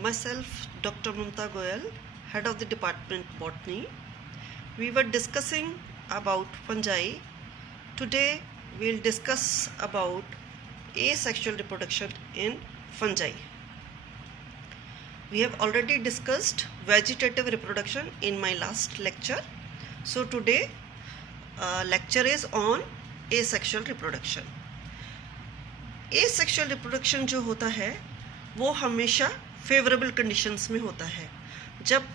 myself Dr. Mamta Goyal, head of the department Botany. We were discussing about fungi. Today we'll discuss about asexual reproduction in fungi. We have already discussed vegetative reproduction in my last lecture. So today lecture is on asexual reproduction. asexual reproduction जो होता है वो हमेशा favourable conditions में होता है. जब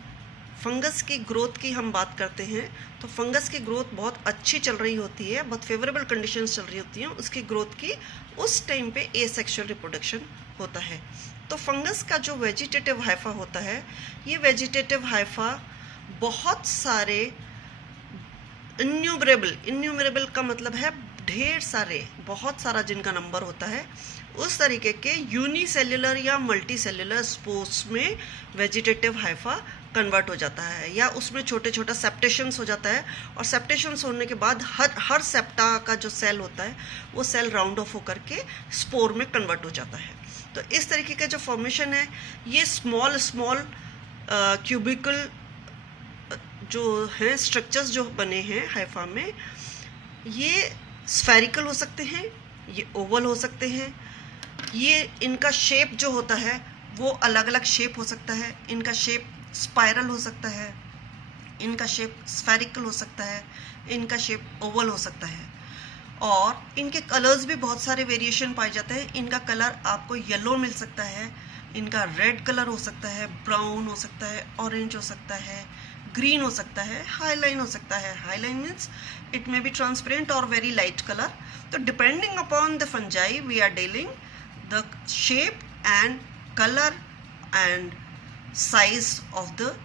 fungus की ग्रोथ की हम बात करते हैं तो फंगस की ग्रोथ बहुत अच्छी चल रही होती है, बहुत फेवरेबल कंडीशंस चल रही होती हैं उसकी ग्रोथ की, उस टाइम पे एसेक्सुअल रिप्रोडक्शन होता है. तो फंगस का जो वेजिटेटिव हाइफा होता है, ये वेजिटेटिव हाइफा बहुत सारे इन्यूमरेबल का मतलब है ढेर सारे, बहुत सारा जिनका नंबर होता है, उस तरीके के यूनिसेल्युलर या मल्टी सेल्युलर स्पोर्स में वेजिटेटिव हाइफा कन्वर्ट हो जाता है, या उसमें छोटे छोटा सेप्टेशंस हो जाता है. और सेप्टेशंस होने के बाद हर सेप्टा का जो सेल होता है वो सेल राउंड ऑफ होकर के स्पोर में कन्वर्ट हो जाता है. तो इस तरीके का जो फॉर्मेशन है, ये स्मॉल क्यूबिकल जो हैं स्ट्रक्चर्स जो बने हैं हाइफा में, ये स्फेरिकल हो सकते हैं, ये ओवल हो सकते हैं, ये इनका शेप जो होता है वो अलग अलग शेप हो सकता है. इनका शेप स्पाइरल हो सकता है, इनका शेप स्फेरिकल हो सकता है, इनका शेप ओवल हो सकता है. और इनके कलर्स भी बहुत सारे वेरिएशन पाए जाते हैं. इनका कलर आपको येलो मिल सकता है, इनका रेड कलर हो सकता है, ब्राउन हो सकता है, ऑरेंज हो सकता है, ग्रीन हो सकता है, हाईलाइन हो सकता है. Hyaline means it may be transparent और वेरी लाइट कलर. तो depending upon the fungi we are dealing the shape and colour and size of the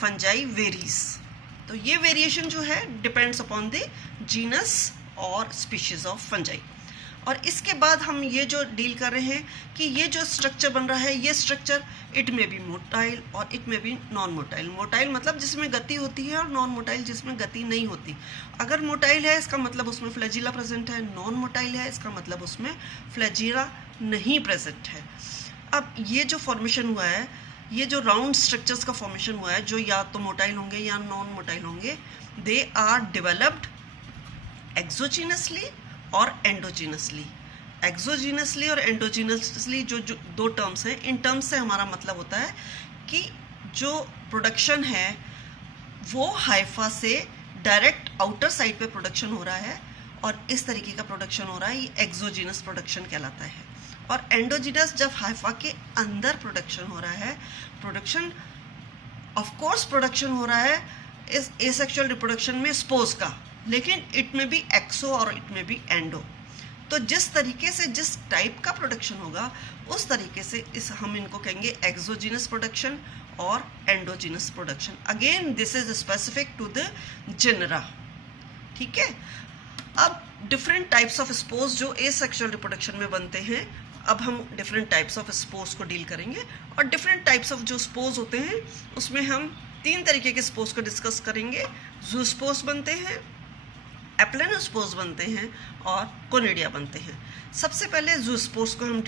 fungi varies. तो ये वेरिएशन जो है डिपेंड्स अपॉन द जीनस और species of fungi. और इसके बाद हम ये जो डील कर रहे हैं कि ये जो स्ट्रक्चर बन रहा है, ये structure it may B motile और it may B non motile. Motile मतलब जिसमें गति होती है, और नॉन मोटाइल जिसमें गति नहीं होती. अगर मोटाइल है इसका मतलब उसमें फ्लैजिला प्रेजेंट है, नॉन मोटाइल है इसका मतलब उसमें फ्लैजिला नहीं प्रेजेंट है. अब ये जो फॉर्मेशन हुआ है, ये जो राउंड स्ट्रक्चर्स का फॉर्मेशन हुआ है, जो या तो मोटाइल होंगे या नॉन मोटाइल होंगे, दे आर डेवलप्ड एक्सोजीनसली और एंडोजीनसली. एक्सोजीनसली और एंडोजीनसली जो दो टर्म्स हैं, इन टर्म्स से हमारा मतलब होता है कि जो प्रोडक्शन है वो हाइफा से डायरेक्ट आउटर साइड पे प्रोडक्शन हो रहा है, और इस तरीके का प्रोडक्शन हो रहा है, ये एक्सोजीनस प्रोडक्शन कहलाता है. और एंडोजीनस जब हाइफा के अंदर प्रोडक्शन हो रहा है, प्रोडक्शन ऑफ कोर्स प्रोडक्शन हो रहा है इस एसेक्सुअल रिप्रोडक्शन में स्पोर्स का, लेकिन इट में भी एक्सो और इट में भी एंडो. तो जिस तरीके से जिस टाइप का प्रोडक्शन होगा उस तरीके से इस हम इनको कहेंगे एक्सोजीनस प्रोडक्शन और endogenous production. Again this is specific to the genera. ठीक है. अब डिफरेंट टाइप्स ऑफ स्पोर्स जो एसेक्सुअल रिप्रोडक्शन में बनते हैं, अब हम डिफरेंट टाइप्स ऑफ स्पोर्स को डील करेंगे. और डिफरेंट टाइप्स ऑफ जो स्पोर्स होते हैं उसमें हम 3 तरीके के स्पोर्स को डिस्कस करेंगे. ज़ूस्पोर्स बनते हैं, एप्लेनोस्पोर्स बनते हैं, और कोनिडिया बनते हैं. सबसे पहले ज़ूस्पोर्स को हम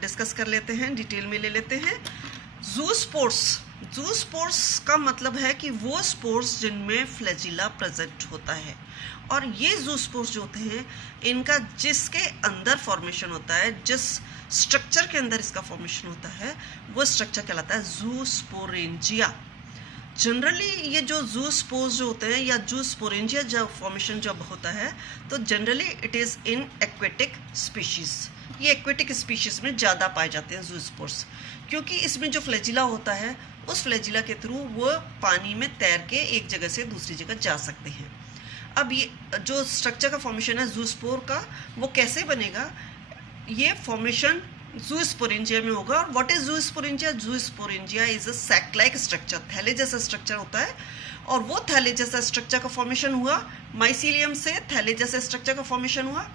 डिस्कस कर लेते हैं, डिटेल में ले लेते हैं. ज़ूस्पोर्स का मतलब है कि वो स्पोर्स जिनमें फ्लैजिला प्रेजेंट होता है. और ये ज़ूस्पोर्स जो होते हैं, इनका जिसके अंदर फॉर्मेशन होता है, जिस स्ट्रक्चर के अंदर इसका फॉर्मेशन होता है, वो स्ट्रक्चर कहलाता है ज़ूस्पोरेंजिया. जनरली ये जो ज़ूस्पोर्स जो होते हैं या ज़ूस्पोरेंजिया जब फॉर्मेशन जब होता है तो generally it is in aquatic species. ये एक्वेटिक स्पीशीज़ में ज़्यादा पाए जाते हैं ज़ूस्पोर्स, क्योंकि इसमें जो फ्लैजिला होता है उस फ्लैजिला के थ्रू वो पानी में तैर के एक जगह से दूसरी जगह जा सकते हैं. अब ये जो स्ट्रक्चर का फॉर्मेशन है ज़ूस्पोर का, वो कैसे बनेगा? ये फॉर्मेशन ज़ूस्पोरेंजिया में होगा. और what is zoosporangia? Zoosporangia is a sac like structure, थैले जैसा स्ट्रक्चर होता है. और वो थैले जैसा स्ट्रक्चर का फॉर्मेशन हुआ माइसीलियम से, थैले जैसे स्ट्रक्चर का फॉर्मेशन हुआ.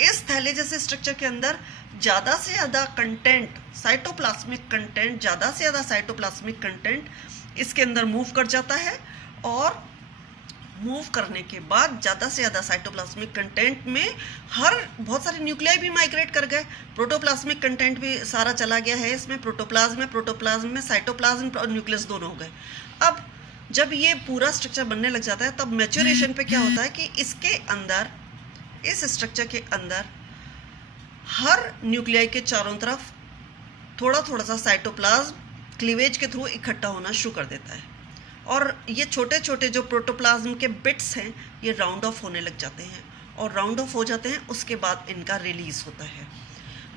इस थैले जैसे स्ट्रक्चर के अंदर ज़्यादा से ज़्यादा कंटेंट, साइटोप्लाज्मिक कंटेंट, ज़्यादा से ज़्यादा साइटोप्लाज्मिक कंटेंट इसके अंदर मूव कर जाता है, और मूव करने के बाद ज़्यादा से ज़्यादा साइटोप्लाज्मिक कंटेंट में बहुत सारे न्यूक्लियाई भी माइग्रेट कर गए, प्रोटोप्लाज्मिक कंटेंट भी सारा चला गया है इसमें, प्रोटोप्लाज्म में साइटोप्लाज्म और न्यूक्लियस दोनों हो गए। अब जब ये पूरा स्ट्रक्चर बनने लग जाता है तब मैच्योरेशन पे क्या होता है कि इसके अंदर, इस स्ट्रक्चर के अंदर हर न्यूक्लियाई के चारों तरफ थोड़ा थोड़ा सा साइटोप्लाज्म क्लीवेज के थ्रू इकट्ठा होना शुरू कर देता है, और ये छोटे छोटे जो प्रोटोप्लाज्म के बिट्स हैं ये राउंड ऑफ होने लग जाते हैं, और राउंड ऑफ हो जाते हैं उसके बाद इनका रिलीज होता है।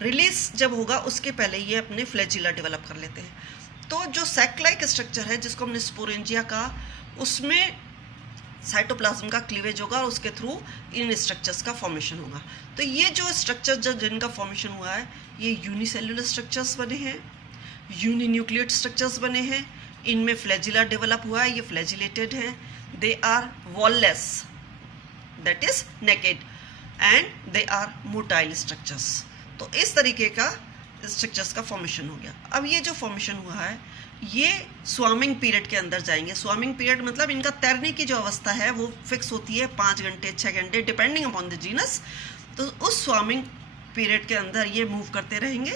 रिलीज जब होगा उसके पहले ये अपने फ्लैजिला डेवलप कर लेते हैं। तो जो सैक लाइक स्ट्रक्चर है जिसको हमने स्पोरेंजिया कहा, उसमें साइटोप्लाज्म का क्लीवेज होगा और उसके थ्रू इन स्ट्रक्चर्स का फॉर्मेशन होगा। तो ये जो स्ट्रक्चर जो जिनका फॉर्मेशन हुआ है ये यूनिसेल्युलर स्ट्रक्चर्स बने हैं, यूनिन्यूक्लियेट स्ट्रक्चर्स बने हैं, इनमें फ्लैजिला डेवलप हुआ है, ये फ्लैजिलेटेड हैं, they are wallless that is naked and they are motile structures. तो इस तरीके का स्ट्रक्चर्स का फॉर्मेशन हो गया। अब ये जो फॉर्मेशन हुआ है ये स्वार्मिंग पीरियड के अंदर जाएंगे। स्वार्मिंग पीरियड मतलब इनका तैरने की जो अवस्था है वो फिक्स होती है 5 घंटे 6 घंटे डिपेंडिंग अपॉन द जीनस। तो उस स्वार्मिंग पीरियड के अंदर ये मूव करते रहेंगे,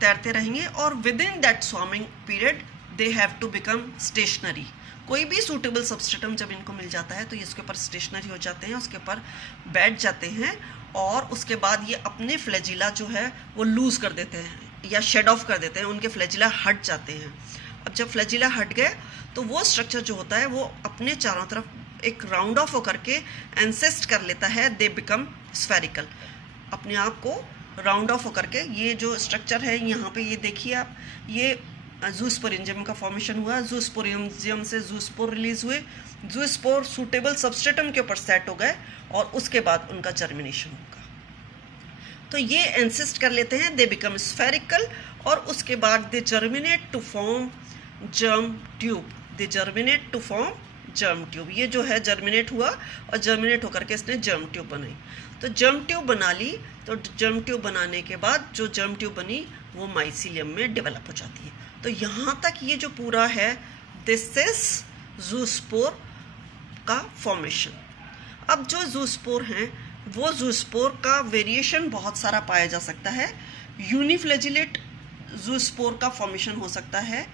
तैरते रहेंगे, और within that swarming period they have to become stationary. कोई भी सूटेबल सबस्ट्रेटम जब इनको मिल जाता है तो ये उसके ऊपर स्टेशनरी हो जाते हैं, उसके ऊपर बैठ जाते हैं, और उसके बाद ये अपने फ्लैजिला जो है वो लूज़ कर देते हैं या शेड ऑफ कर देते हैं, उनके फ्लैजिला हट जाते हैं। अब जब फ्लैजिला हट गए तो वो स्ट्रक्चर जो होता है वो अपने चारों तरफ एक राउंड ऑफ होकर के एंसेस्ट कर लेता है, दे बिकम स्फेरिकल, अपने आप को राउंड ऑफ होकर के। ये जो स्ट्रक्चर है यहाँ पे ये देखिए आप, ये जूस्पोरेंजियम का फॉर्मेशन हुआ, जूस्पोरेंजियम से जूस्पोर रिलीज हुए, जूस्पोर सूटेबल सबस्ट्रेटम के ऊपर सेट हो गए और उसके बाद उनका जर्मिनेशन होगा। तो ये एंसिस्ट कर लेते हैं, दे बिकम स्फेरिकल, और उसके बाद they germinate to form germ tube, they germinate to form germ tube. ये जो है जर्मिनेट हुआ और जर्मिनेट होकर के इसने जर्म ट्यूब बनाई। तो जर्म ट्यूब बना ली, तो जर्म ट्यूब बनाने के बाद जो जर्म ट्यूब बनी वो माइसीलियम में डेवलप हो जाती है। तो यहाँ तक ये जो पूरा है दिस इज जूस्पोर का फॉर्मेशन। अब जो जूस्पोर हैं वो जूस्पोर का वेरिएशन बहुत सारा पाया जा सकता है। यूनिफ्लैजिलेट जूस्पोर का फॉर्मेशन हो सकता है।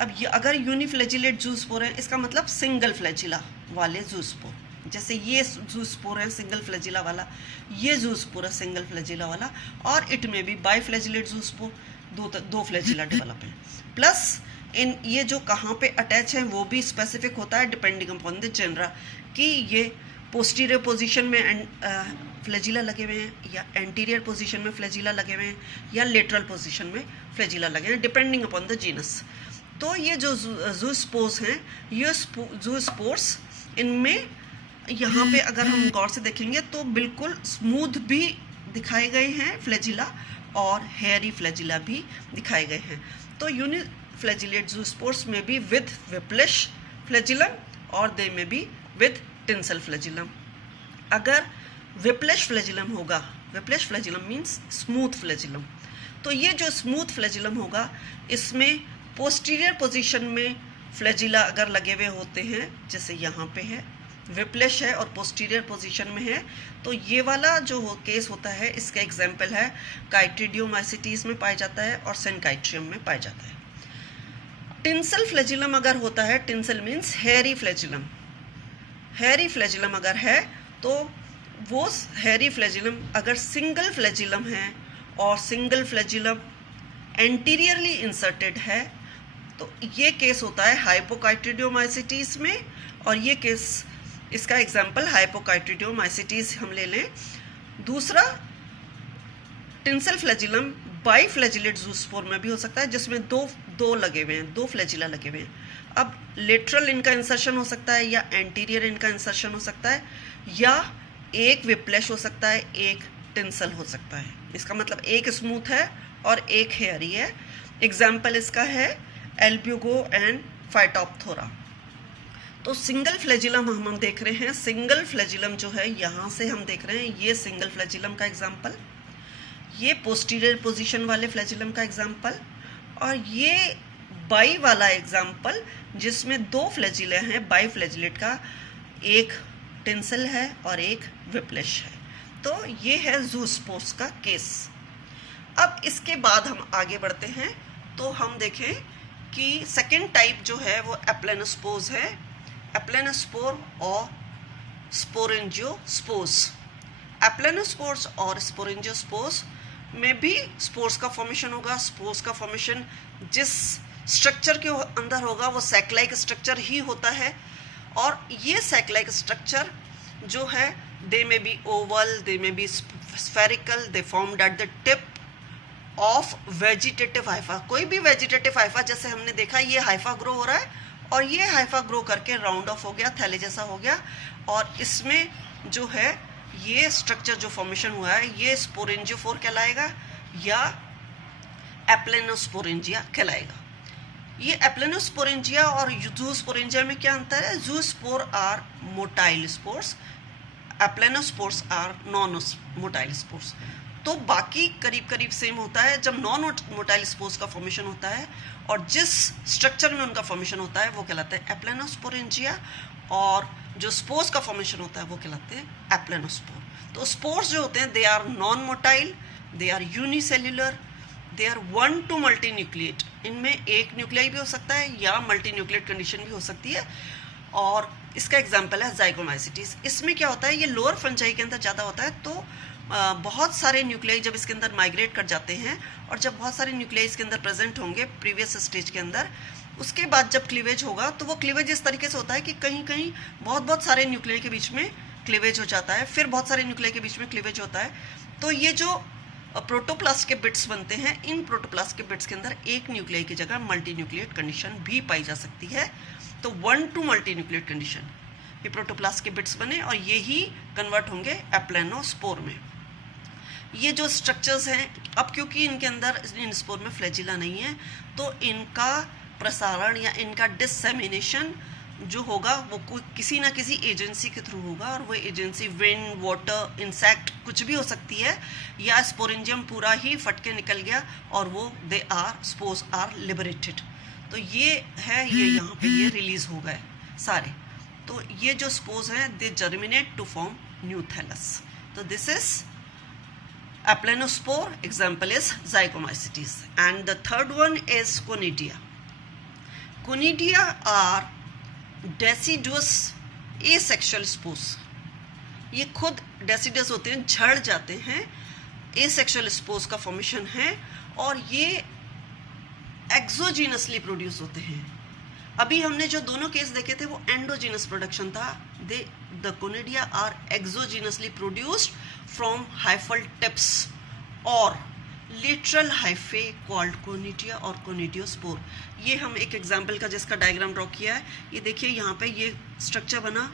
अब ये अगर यूनिफ्लैजिलेट जूस्पोर है इसका मतलब सिंगल फ्लैजिला वाले जूस्पोर, जैसे ये जूस्पोर है सिंगल फ्लैजिला वाला, ये जूस्पोर है सिंगल फ्लैजिला वाला, और इट में भी बाई फ्लैजिलेट जूस्पोर, दो फ्लैजिला डेवलप है। प्लस इन ये जो कहाँ पे अटैच है वो भी स्पेसिफिक होता है डिपेंडिंग अपॉन द जेनरा, कि ये पोस्टीरियर पोजीशन में फ्लैजिला लगे हुए हैं या एंटीरियर पोजीशन में फ्लैजिला लगे हुए हैं या लेटरल पोजीशन में फ्लैजिला लगे हैं डिपेंडिंग अपॉन द जीनस। तो ये जो जूस्पोर्स हैं ये जूस्पोर्स, इनमें यहाँ पे अगर हम गौर से देखेंगे तो बिल्कुल स्मूथ भी दिखाए गए हैं फ्लैजिला और हेयरी फ्लैजिला भी दिखाए गए हैं। तो यूनिफ्लैजिलेट जूस्पोर्स में भी विद विप्लिश फ्लैजिलम और दे में भी विद टिंसल फ्लैजिलम। अगर विप्लिश फ्लैजिलम होगा, विप्लिश फ्लैजिलम मीन्स स्मूथ फ्लैजिलम, तो ये जो स्मूथ फ्लैजिलम होगा इसमें पोस्टीरियर पोजीशन में फ्लैजिला अगर लगे हुए होते हैं, जैसे यहाँ पे है विप्लिश है और पोस्टीरियर पोजीशन में है, तो ये वाला जो केस होता है इसका एग्जाम्पल है काइट्रिडियोमाइसिटीज में पाया जाता है और सेनकाइट्रियम में पाया जाता है। टिंसल फ्लैजिलम अगर होता है, tinsel means hairy flagellum, hairy flagellum अगर है तो वो हेयरी फ्लैजिलम अगर सिंगल फ्लैजिलम है और सिंगल फ्लैजिलम एंटीरियरली इंसर्टेड है तो ये केस होता है हाइपोकाइट्रिडियोमाइसिटीज में, और ये केस इसका एग्जाम्पल हाइपोकाइट्रिडियोमाइसिटीज हम ले लें। दूसरा tinsel flagellum by flagellate zoospore में भी हो सकता है जिसमें दो लगे हुए हैं, दो फ्लैजिला लगे हुए हैं। अब लेटरल इनका इंसर्शन हो सकता है या एंटीरियर इनका इंसर्शन हो सकता है, या एक विप्लिश हो सकता है, एक टिंसल हो सकता है। इसका मतलब एक स्मूथ है और एक हेयरी है। एग्जाम्पल इसका है एल्ब्यूगो एंड फाइटोप्थोरा। तो सिंगल फ्लैजिलम हम देख रहे हैं, सिंगल फ्लैजिलम जो है यहाँ से हम देख रहे हैं, ये सिंगल फ्लैजिलम का एग्जाम्पल, ये पोस्टीरियर पोजीशन वाले फ्लैजिलम का एग्जाम्पल, और ये बाई वाला एग्जाम्पल जिसमें दो फ्लैजिले हैं, बाई फ्लैजिलेट का, एक टिंसल है और एक व्हिपलिश है। तो ये है ज़ूस्पोर्स का केस। अब इसके बाद हम आगे बढ़ते हैं तो हम देखें कि सेकेंड टाइप जो है वो एप्लेनोस्पोर्स है, एप्लेनोस्पोर और स्पोरेंजियोस्पोर्स। एप्लेनोस्पोर्स और स्पोरेंजियोस्पोर्स में भी स्पोर्स का फॉर्मेशन होगा। स्पोर्स का फॉर्मेशन जिस स्ट्रक्चर के अंदर होगा वो सैक लाइक स्ट्रक्चर ही होता है, और ये सैक लाइक स्ट्रक्चर जो है दे may B oval, they may be spherical, they formed at the tip of vegetative hypha. कोई भी वेजिटेटिव हाइफा, जैसे हमने देखा ये हाइफा ग्रो हो रहा है और ये हाइफा ग्रो करके राउंड ऑफ हो गया, थैले जैसा हो गया, और इसमें जो है ये स्ट्रक्चर जो फॉर्मेशन हुआ है ये स्पोरेंजियोफोर कहलाएगा या एप्लेनोस्पोरेंजिया कहलाएगा। ये एप्लेनोस्पोरेंजिया और ज़ूस्पोरेंजिया में क्या अंतर है? Zoospore are motile spores, aplanospores are non motile spores. तो बाकी करीब करीब सेम होता है। जब नॉन मोटाइल स्पोर्स का फॉर्मेशन होता है और जिस स्ट्रक्चर में उनका फॉर्मेशन होता है वो कहलाता है एप्लेनोस्पोरेंजिया, और जो स्पोर्स का फॉर्मेशन होता है वो कहलाते हैं एप्लेनोस्पोर। तो स्पोर्स जो होते हैं they are non motile, they are unicellular, they are 1 to multinucleate. इनमें एक न्यूक्लियाई भी हो सकता है या मल्टीन्यूक्लिएट कंडीशन भी हो सकती है, और इसका एग्जाम्पल है ज़ाइगोमाइसीटीज। इसमें क्या होता है, ये लोअर फंजाई के अंदर ज़्यादा होता है। तो बहुत सारे न्यूक्लियाई जब इसके अंदर माइग्रेट कर जाते हैं, और जब बहुत सारे न्यूक्लियाई इसके अंदर प्रेजेंट होंगे प्रीवियस स्टेज के अंदर, उसके बाद जब क्लीवेज होगा तो वो क्लीवेज इस तरीके से होता है कि कहीं कहीं बहुत सारे न्यूक्लियाई के बीच में क्लीवेज हो जाता है, फिर बहुत सारे न्यूक्लियाई के बीच में क्लीवेज होता है। तो ये जो प्रोटोप्लास्ट के बिट्स बनते हैं, इन प्रोटोप्लास्ट के बिट्स के अंदर एक न्यूक्लियाई की जगह मल्टी न्यूक्लिएट कंडीशन भी पाई जा सकती है। तो 1 to मल्टी न्यूक्लिएट कंडीशन, ये प्रोटोप्लास्ट के बिट्स बने और ये ही कन्वर्ट होंगे एप्लेनोस्पोर में। ये जो स्ट्रक्चर्स हैं, अब क्योंकि इनके अंदर इन स्पोर में फ्लैजिला नहीं है, तो इनका प्रसारण या इनका डिसेमिनेशन जो होगा वो किसी ना किसी एजेंसी के थ्रू होगा, और वो एजेंसी विंड, वाटर, इंसेक्ट कुछ भी हो सकती है, या स्पोरेंजियम पूरा ही फट के निकल गया और वो स्पोर्स आर लिबरेटेड। तो ये है, ये यहाँ पे ये रिलीज हो गए सारे। तो ये जो स्पोर्स हैं they germinate to form new thallus. तो this is aplanospore, example is Zygomycetes, and the third one is Conidia. Conidia are deciduous asexual spores. ये खुद डेसिडस होते हैं, झड़ जाते हैं, एसेक्सुअल स्पोर्स का फॉर्मेशन है, और ये एक्सोजीनसली प्रोड्यूस होते हैं। अभी हमने जो दोनों केस देखे थे वो एंडोजीनस प्रोडक्शन था। The conidia are exogenously produced from hyphal tips और लिटरल हाइफे कॉल्ड कोनिडिया और कोनिडियोस्पोर। ये हम एक एग्जांपल का जिसका डायग्राम ड्रॉ किया है, ये देखिए यहाँ पे ये स्ट्रक्चर बना,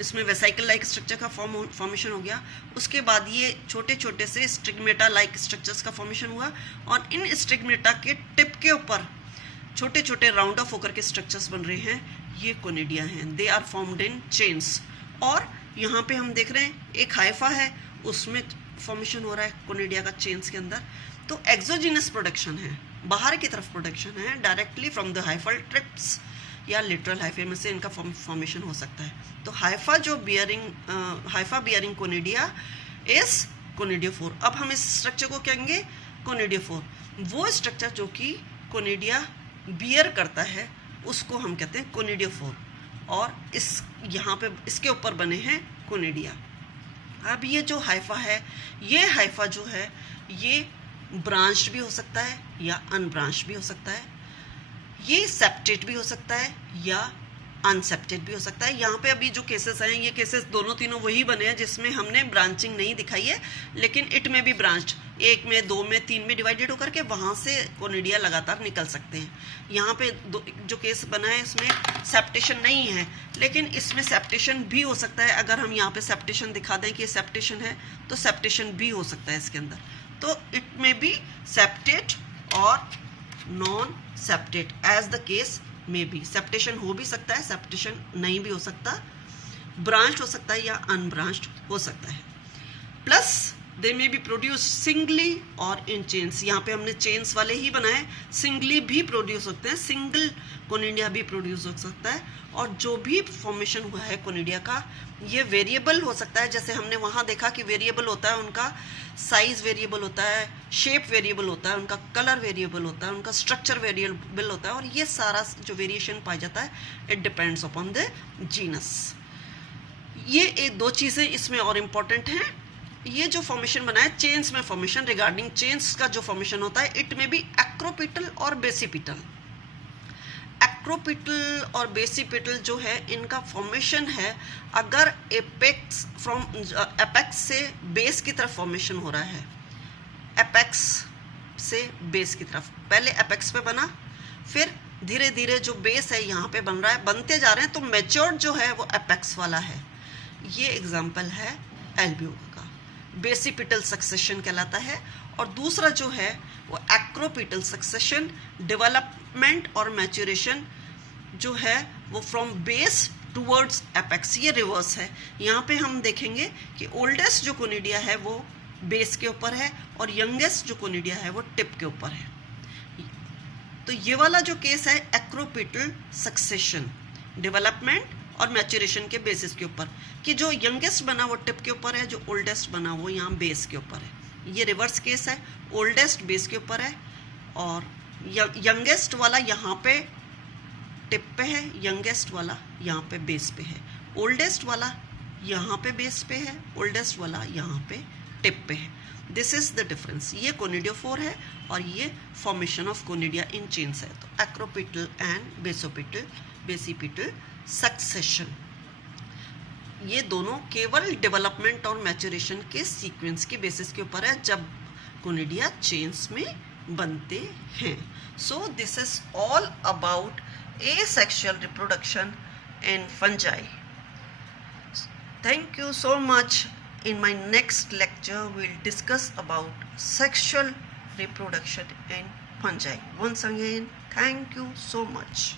इसमें वेसाइकल लाइक स्ट्रक्चर का फॉर्मेशन हो गया। उसके बाद ये छोटे छोटे से स्टिग्मेटा लाइक स्ट्रक्चर्स का फॉर्मेशन हुआ, और इन स्टिग्मेटा के टिप के ऊपर छोटे छोटे राउंड ऑफ होकर के स्ट्रक्चर्स बन रहे हैं, ये कोनिडिया हैं। They are formed in chains. और यहाँ पे हम देख रहे हैं एक हाइफा है, उसमें फॉर्मेशन हो रहा है कोनिडिया का चेन्स के अंदर। तो एक्सोजीनस प्रोडक्शन है, बाहर की तरफ प्रोडक्शन है, directly from the hyphal trips या लिटरल हाइफे में से इनका फॉर्मेशन हो सकता है। तो Haifa bearing conidia is conidiophore. अब हम इस स्ट्रक्चर को कहेंगे कोनिडियोफोर। वो स्ट्रक्चर जो कि कोनिडिया बियर करता है उसको हम कहते हैं कोनिडियोफोर, और इस यहाँ पे इसके ऊपर बने हैं कोनिडिया। अब ये जो हाइफा है, ये हाइफा जो है ये ब्रांच्ड भी हो सकता है या अनब्रांच्ड भी हो सकता है, ये सेप्टेड भी हो सकता है या अनसेप्टेड भी हो सकता है। यहाँ पे अभी जो केसेस हैं, ये केसेस दोनों तीनों वही बने हैं जिसमें हमने ब्रांचिंग नहीं दिखाई है, लेकिन इट में भी ब्रांच्ड, 1 में 2 में 3 में डिवाइडेड होकर के वहाँ से कोनिडिया लगातार निकल सकते हैं। यहाँ पे जो केस बना है इसमें सेप्टेशन नहीं है, लेकिन इसमें सेप्टेशन भी हो सकता है। अगर हम यहाँ पे सेप्टेशन दिखा दें कि ये सेप्टेशन है, तो सेप्टेशन भी हो सकता है इसके अंदर। तो इट में बी सेप्टेड और non septate as the case में भी। सेप्टेशन हो भी सकता है, सेप्टेशन नहीं भी हो सकता, ब्रांच्ड हो सकता है या अनब्रांच्ड हो सकता है। Plus they may be produce singly और इन चेन्स। यहाँ पे हमने चेन्स वाले ही बनाए, सिंगली भी प्रोड्यूस होते हैं, सिंगल कोनिडिया भी प्रोड्यूस हो सकता है। और जो भी फॉर्मेशन हुआ है कोनिडिया का, ये वेरिएबल हो सकता है। जैसे हमने वहाँ देखा कि वेरिएबल होता है, उनका साइज वेरिएबल होता है, शेप वेरिएबल होता है, उनका कलर वेरिएबल होता है, उनका स्ट्रक्चर वेरिएबल होता है, और ये सारा जो वेरिएशन पाया जाता है, it depends upon the genus. ये एक दो चीज़ें इसमें और इम्पॉर्टेंट हैं। ये जो फॉर्मेशन बना है चेन्स में, फॉर्मेशन रिगार्डिंग चेन्स का जो फॉर्मेशन होता है, इट में भी एक्रोपिटल और बेसिपिटल। एक्रोपिटल और बेसिपिटल जो है, इनका फॉर्मेशन है अगर एपेक्स फ्रॉम एपेक्स से बेस की तरफ फॉर्मेशन हो रहा है, एपेक्स से बेस की तरफ, पहले एपेक्स पे बना, फिर धीरे धीरे जो बेस है यहाँ पे बन रहा है, बनते जा रहे हैं, तो मैच्योर्ड जो है वो एपेक्स वाला है। ये एग्जाम्पल है एल्बियोला का, बेसिपिटल सक्सेशन कहलाता है। और दूसरा जो है वो एक्रोपिटल सक्सेशन, डेवलपमेंट और मैच्योरेशन जो है वो फ्रॉम बेस टूवर्ड्स एपेक्स, ये रिवर्स है। यहाँ पे हम देखेंगे कि ओल्डेस्ट जो कोनिडिया है वो बेस के ऊपर है और यंगेस्ट जो कोनिडिया है वो टिप के ऊपर है। तो ये वाला जो केस है एक्रोपिटल सक्सेशन, डेवलपमेंट और मैच्योरेशन के बेसिस के ऊपर, कि जो यंगेस्ट बना वो टिप के ऊपर है, जो ओल्डेस्ट बना वो यहाँ बेस के ऊपर है। ये रिवर्स केस है, ओल्डेस्ट बेस के ऊपर है और यंगेस्ट वाला यहाँ पे टिप पे है, यंगेस्ट वाला यहाँ पे बेस पे है, ओल्डेस्ट वाला यहाँ पे बेस पे है, ओल्डेस्ट वाला यहाँ पे टिप पे है। This is the difference. ये कोनिडियोफोर है और ये formation of conidia in chains है। तो एक्रोपिटल एंड बेसिपिटल सक्सेशन, ये दोनों केवल डेवलपमेंट और मैच्योरेशन के सीक्वेंस के बेसिस के ऊपर है जब कोनिडिया चेन्स में बनते हैं। So this is all about asexual reproduction in fungi. Thank you so much. In my next lecture we'll discuss about sexual reproduction in fungi. Once again, thank you so much.